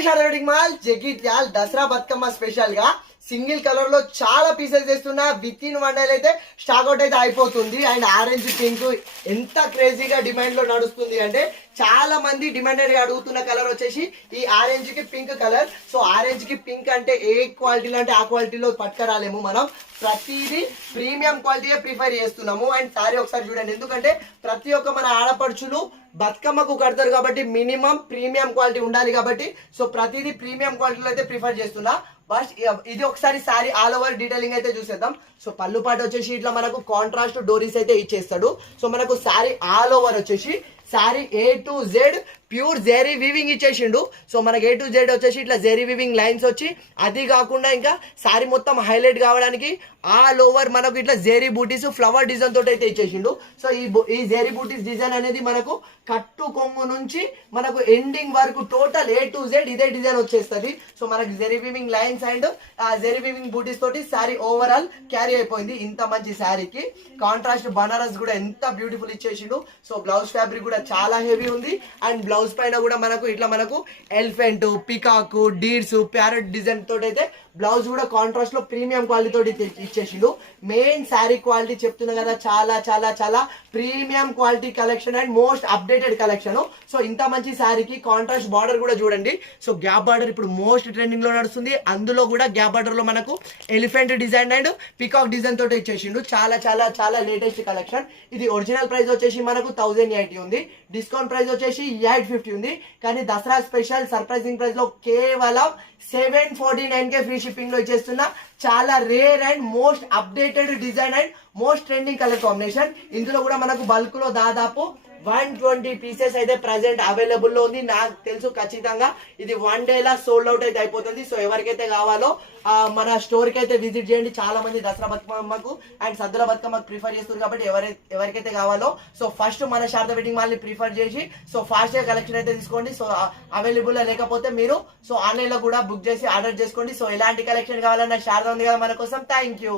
To short mall Jagtial Dasara Bathukamma special గా single colour లో చాలా పీసెస్ చేస్తున్నా విత్ ఇన్ 1 డే అయితే స్టాక్ అవుట్ అయితే అయిపోతుంది. అండ్ ఆరెంజ్ పింక్ ఎంత క్రేజీగా డిమాండ్ లో నడుస్తుంది అంటే చాలా మంది డిమాండెడ్ గా అడుగుతున్న కలర్ వచ్చేసి ఈ ఆరెంజ్ కి పింక్ కలర్. సో ఆరెంజ్ కి పింక్ అంటే ఏ క్వాలిటీలో అంటే ఆ క్వాలిటీలో పట్టుకరాలేము, మనం ప్రతిదీ ప్రీమియం క్వాలిటీ ప్రిఫర్ చేస్తున్నాము. అండ్ సారీ ఒకసారి చూడండి, ఎందుకంటే ప్రతి ఒక్క మన ఆడపడుచులు బతుకమ్మకు కడతారు కాబట్టి మినిమం ప్రీమియం క్వాలిటీ ఉండాలి కాబట్టి సో ప్రతిదీ ప్రీమియం క్వాలిటీలో అయితే ప్రిఫర్ చేస్తున్నా. బట్ ఇది ఒకసారి సారీ ఆల్ ఓవర్ డీటెయిలింగ్ అయితే చూసేద్దాం. సో పళ్ళు పాటు వచ్చేసి ఇట్లా మనకు కాంట్రాస్ట్ డోరీస్ అయితే ఇచ్చేస్తాడు. సో మనకు సారీ ఆల్ ఓవర్ వచ్చేసి sari A to Z pure zari weaving ఇచ్చేసిండు. సో మనకి A to Z వచ్చేసి ఇట్లా జెరీ వీవింగ్ లైన్స్ వచ్చి అది కాకుండా ఇంకా సారీ మొత్తం హైలైట్ కావడానికి ఆల్ ఓవర్ మనకు ఇట్లా జెరీ బూటీస్ ఫ్లవర్ డిజైన్ తోటి అయితే ఇచ్చేసిండు. సో ఈ జెరీ బూటీస్ డిజైన్ అనేది మనకు కట్టు కొంగు నుంచి మనకు ఎండింగ్ వరకు టోటల్ A to Z ఇదే డిజైన్ వచ్చేస్తుంది. సో మనకి zari weaving lines and zari weaving butis తోటి సారీ ఓవరాల్ క్యారీ అయిపోయింది. ఇంత మంచి శారీకి కాంట్రాస్ట్ బనారస్ కూడా ఎంత బ్యూటిఫుల్ ఇచ్చేసిండు. సో బ్లౌజ్ ఫ్యాబ్రిక్ కూడా చాలా హెవీ ఉంది. అండ్ బ్లౌజ్ పైన కూడా మనకు ఇట్లా మనకు elephant peacock deers parrot design తోటి అయితే బ్లౌజ్ కూడా కాంట్రాస్ట్ లో ప్రీమియం క్వాలిటీ తోటి ఇచ్చేసిండు. మెయిన్ శారీ క్వాలిటీ చెప్తున్నా కదా, చాలా చాలా చాలా premium quality collection and most updated collection. So ఇంత మంచి శారీకి కాంట్రాస్ట్ బార్డర్ కూడా చూడండి. సో గ్యాప్ బార్డర్ ఇప్పుడు మోస్ట్ ట్రెండింగ్ లో నడుస్తుంది. అందులో కూడా గ్యాప్ బార్డర్ లో మనకు elephant design and peacock design తోటి ఇచ్చేసిండు. చాలా చాలా చాలా లేటెస్ట్ కలెక్షన్. ఇది ఒరిజినల్ ప్రైస్ వచ్చేసి మనకు 1080 ఉంది, డిస్కౌంట్ ప్రైస్ వచ్చేసి 850 ఉంది. కానీ దసరా స్పెషల్ సర్ప్రైజింగ్ ప్రైస్ లో కేవలం 749 ఫ్రీ షిప్పింగ్ లో ఇచ్చేస్తున్నా. చాలా rare and most updated design and most trending colour combination. ఇందులో కూడా మనకు బల్క్ లో దాదాపు 120 పీసెస్ అయితే ప్రెసెంట్ అవైలబుల్ లో ఉంది. నాకు తెలుసు ఖచ్చితంగా ఇది 1 డే లా సోల్డ్ అవుట్ అయితే అయిపోతుంది. సో ఎవరికైతే కావాలో మన స్టోర్ కి అయితే విజిట్ చేయండి. చాలా మంది దసరా బతుకమ్మకు అండ్ సద్దుల బతుకమ్మకు ప్రిఫర్ చేస్తారు కాబట్టి ఎవరికైతే కావాలో సో ఫస్ట్ మన శారద వెడ్డింగ్ మాల్ ని ప్రిఫర్ చేసి సో ఫాస్ట్ గా కలెక్షన్ అయితే తీసుకోండి. సో అవైలబుల్ లేకపోతే మీరు సో ఆన్లైన్ లో కూడా బుక్ చేసి ఆర్డర్ చేసుకోండి. సో ఎలాంటి కలెక్షన్ కావాలన్నా శారద ఉంది కదా మన కోసం. Thank you.